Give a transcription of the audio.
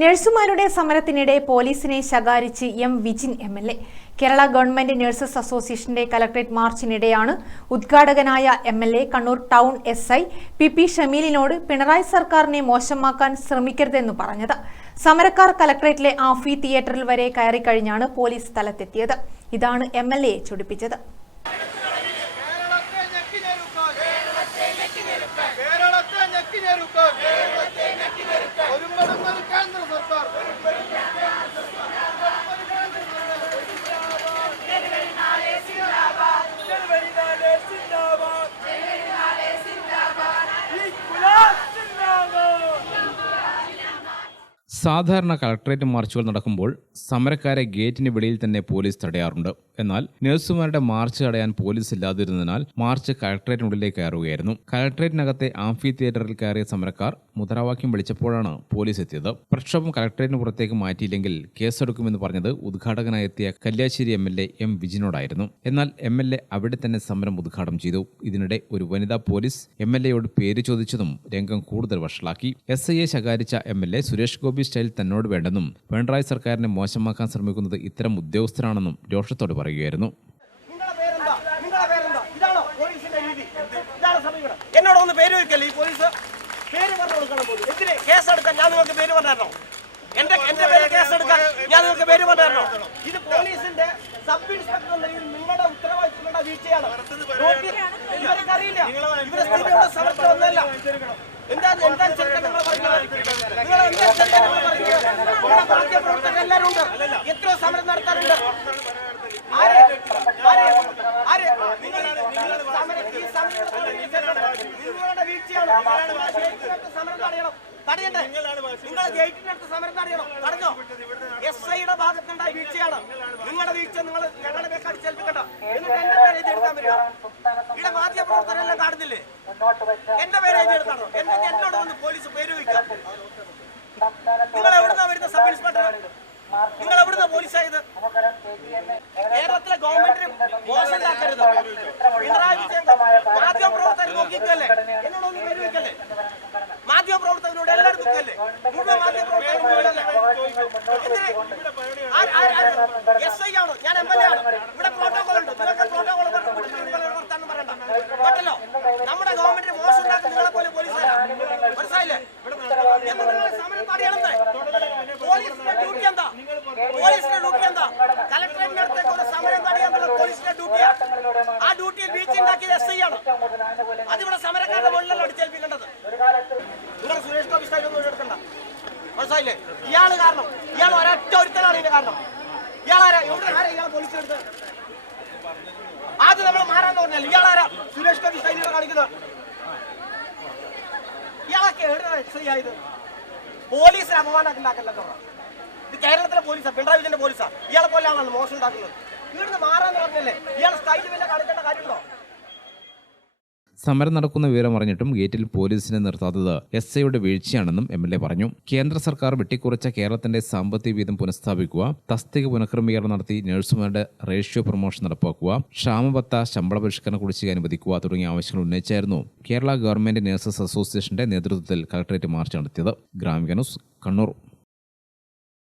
നഴ്സുമാരുടെ സമരത്തിനിടെ പോലീസിനെ ശകാരിച്ച് M Vijin M L A. Kerala government nurses അസോസിയേഷന്റെ കലക്ടറേറ്റ് മാർച്ചിനിടെയാണ് ഉദ്ഘാടകനായ M L A Kannur town S I P P ഷമീലിനോട് Pinarayi സർക്കാരിനെ മോശമാക്കാൻ ശ്രമിക്കരുതെന്ന് പറഞ്ഞത്. സമരക്കാർ കലക്ടറേറ്റിലെ ആഫി തിയേറ്ററിൽ വരെ കയറിക്കഴിഞ്ഞാണ് പോലീസ് സ്ഥലത്തെത്തിയത്. ഇതാണ് എം എൽ എയെ ചൊടിപ്പിച്ചത്. സാധാരണ കളക്ടറേറ്റ് മാർച്ചുകൾ നടക്കുമ്പോൾ സമരക്കാരെ ഗേറ്റിന് വെളിയിൽ തന്നെ പോലീസ് തടയാറുണ്ട്. എന്നാൽ നഴ്സുമാരുടെ മാർച്ച് തടയാൻ പോലീസ് ഇല്ലാതിരുന്നതിനാൽ മാർച്ച് കളക്ടറേറ്റിനുള്ളിലേക്ക് കയറുകയായിരുന്നു. കളക്ടറേറ്റിനകത്തെ ആംഫി തിയേറ്ററിൽ കയറിയ സമരക്കാർ മുദ്രാവാക്യം വിളിച്ചപ്പോഴാണ് പോലീസ് എത്തിയത്. പ്രക്ഷോഭം കളക്ടറേറ്റിന് പുറത്തേക്ക് മാറ്റിയില്ലെങ്കിൽ കേസെടുക്കുമെന്ന് പറഞ്ഞത് ഉദ്ഘാടകനായി എത്തിയ Kalliasseri M L A M വിജിനോടായിരുന്നു. എന്നാൽ എം എൽ എ അവിടെ തന്നെ സമരം ഉദ്ഘാടനം ചെയ്തു. ഇതിനിടെ ഒരു വനിതാ പോലീസ് എം എൽ എയോട് പേര് ചോദിച്ചതും രംഗം കൂടുതൽ വഷളാക്കി. എസ് ഐയെ ശകാരിച്ച M L A Suresh Gopi style തന്നോട് വേണ്ടെന്നും പിണറായി സർക്കാരിനെ മോശമാക്കാൻ ശ്രമിക്കുന്നത് ഇത്തരം ഉദ്യോഗസ്ഥരാണെന്നും രോഷത്തോട് പറയുകയായിരുന്നു. എന്നോടൊന്ന് പേര് ചോദിക്കല്ലേ ഈ പോലീസ്? കൊടുക്കണം പോലും കേസെടുക്കാൻ ഞാൻ നിങ്ങൾക്ക് പേര് പറഞ്ഞോ എന്റെ എന്റെ പേര് കേസെടുക്കാൻ ഞാൻ നിങ്ങൾക്ക് പേര് പറഞ്ഞോ ഇത് പോലീസിന്റെ സബ് ഇൻസ്പെക്ടർ നിങ്ങളുടെ ഉത്തരവാദിത്തങ്ങളുടെ വീഴ്ചയാണ്. ഇവർക്ക് അറിയില്ല. ഇവരെ സ്ഥിതി ഇവിടെ സമരത്തിന് വന്നല്ല എന്താ എന്താ ചെറുക്കൻ നിങ്ങൾ പറയുന്നത്? നിങ്ങൾ എന്താ ചെറുക്കൻ നിങ്ങൾ പറയുന്നത്? ഇവിടെ മാധ്യമപ്രവർത്തകർ എല്ലാവരും ഉണ്ട്. എത്രയോ സമരം നടത്താറുണ്ട്. ആരെ? ആരെ? ആരെ? നിങ്ങൾ ഈ സമരം നിങ്ങളുടെ വീഴ്ചയാണ് ഗേറ്റിനടുത്ത് സമരം തടയണം തടയണ്ടേ നിങ്ങൾ ഗേറ്റിനടുത്ത് സമരം തടയണം പറഞ്ഞോ? എസ് ഐയുടെ ഭാഗത്തുണ്ടായ വീഴ്ചയാണ് നിങ്ങളുടെ വീഴ്ച നിങ്ങൾ ഞങ്ങളുടെ പേക്ക് അടിച്ചേൽപ്പിക്കണ്ട എന്നിട്ട് എന്റെ പേര് എഴുതിയെടുക്കാൻ വരിക ഇവിടെ മാധ്യമപ്രവർത്തകരെല്ലാം കാണുന്നില്ലേ? എന്റെ പേര് എഴുതിയെടുക്കാണോ എന്നിട്ട് എന്നോട് വന്ന് പോലീസ് പേര് വയ്ക്കാം നിങ്ങൾ എവിടുന്നാ വരുന്ന സബ് ഇൻസ്പെക്ടർ നിങ്ങൾ എവിടുന്ന പോലീസായത് കേരളത്തിലെ ഗവൺമെന്റിന് മോശം ഉണ്ടാക്കരുത് പിണറായി വിജയൻ മാധ്യമ പ്രവർത്തകർ നോക്കിക്കല്ലേ എന്നോടൊന്നും പേര് വെക്കല്ലേ മാധ്യമ പ്രവർത്തകരോട് എല്ലാവരും നിൽക്കല്ലേ മുഴുവൻ മാധ്യമ എസ് ഐ ആണ്? ഞാൻ എം എൽ എ ആണ്. ഇവിടെ പ്രോട്ടോകോൾ ഉണ്ട്. നിങ്ങൾക്ക് പ്രോട്ടോകോൾ വർത്താനം പറയണ്ട. കേട്ടല്ലോ? നമ്മുടെ ഗവൺമെന്റിന് മോശം ഉണ്ടാക്കുന്ന നിങ്ങളെ പോലെ പോലീസ് മനസ്സിലായില്ലേ? എന്ന് നിങ്ങൾ സമരം തടയണമേ പോലീസിന്റെ ഡ്യൂട്ടി എന്താ? പോലീസിന്റെ ഡ്യൂട്ടി എന്താ? ഒരു സമരം തടയാന്നുള്ള പോലീസിന്റെ ആ ഡ്യൂട്ടിയിൽ വീഴ്ച ഉണ്ടാക്കിയത് എസ് ഐ ആണ്. അതിവിടെ സമരക്കാരുടെ മുകളിലല്ല അടിച്ചേൽപ്പിക്കേണ്ടത് നിങ്ങൾ സുരേഷ് ഗോപി സ്റ്റൈൽ ഒന്നും എടുക്കണ്ട മനസ്സിലായില്ലേ? ഇയാൾ കാരണം. ഇയാൾ ഒരൊറ്റ ഒരുത്തനാണ് ഇതിന്റെ കാരണം. ഇയാളാരാ എവിടെ ആരാ ഇയാൾ പോലീസിലെടുത്ത് ആദ്യം നമ്മൾ മാറാന്ന് പറഞ്ഞാൽ ഇയാളാരാ സുരേഷ് ഗോപി സ്റ്റൈലിൽ കാണിക്കുന്നത്. ഇയാളൊക്കെ എവിടെ ആയത്? പോലീസിന് അപമാനം ഉണ്ടാക്കല്ലോ ഇത് കേരളത്തിലെ പോലീസാ. പിണറായി വിജയന്റെ പോലീസാ. ഇയാളെ പോലെ ആണല്ലോ മോശം ഉണ്ടാക്കുന്നത്. ഇവിടുന്ന് മാറാന്ന് പറഞ്ഞല്ലേ? ഇയാൾ സ്റ്റൈൽ വല്ല കാണിക്കേണ്ട കാര്യമുണ്ടോ? സമരം നടക്കുന്ന വിവരം അറിഞ്ഞിട്ടും ഗേറ്റിൽ പോലീസിനെ നിർത്താത്തത് എസ് ഐയുടെ വീഴ്ചയാണെന്നും എം എൽ എ പറഞ്ഞു. കേന്ദ്ര സർക്കാർ വെട്ടിക്കുറച്ച കേരളത്തിന്റെ സാമ്പത്തിക വീതം പുനഃസ്ഥാപിക്കുക തസ്തിക പുനഃക്രമീകരണം നടത്തി നഴ്സുമാരുടെ റേഷ്യോ പ്രൊമോഷൻ നടപ്പാക്കുക ക്ഷാമബത്ത ശമ്പള പരിഷ്കരണ കുടിശ്ശിക അനുവദിക്കുക തുടങ്ങിയ ആവശ്യങ്ങൾ ഉന്നയിച്ചായിരുന്നു കേരള ഗവൺമെന്റ് നഴ്സസ് അസോസിയേഷന്റെ നേതൃത്വത്തിൽ കളക്ടറേറ്റ് മാർച്ച് നടത്തിയത്. ഗ്രാമിക ന്യൂസ് കണ്ണൂർ.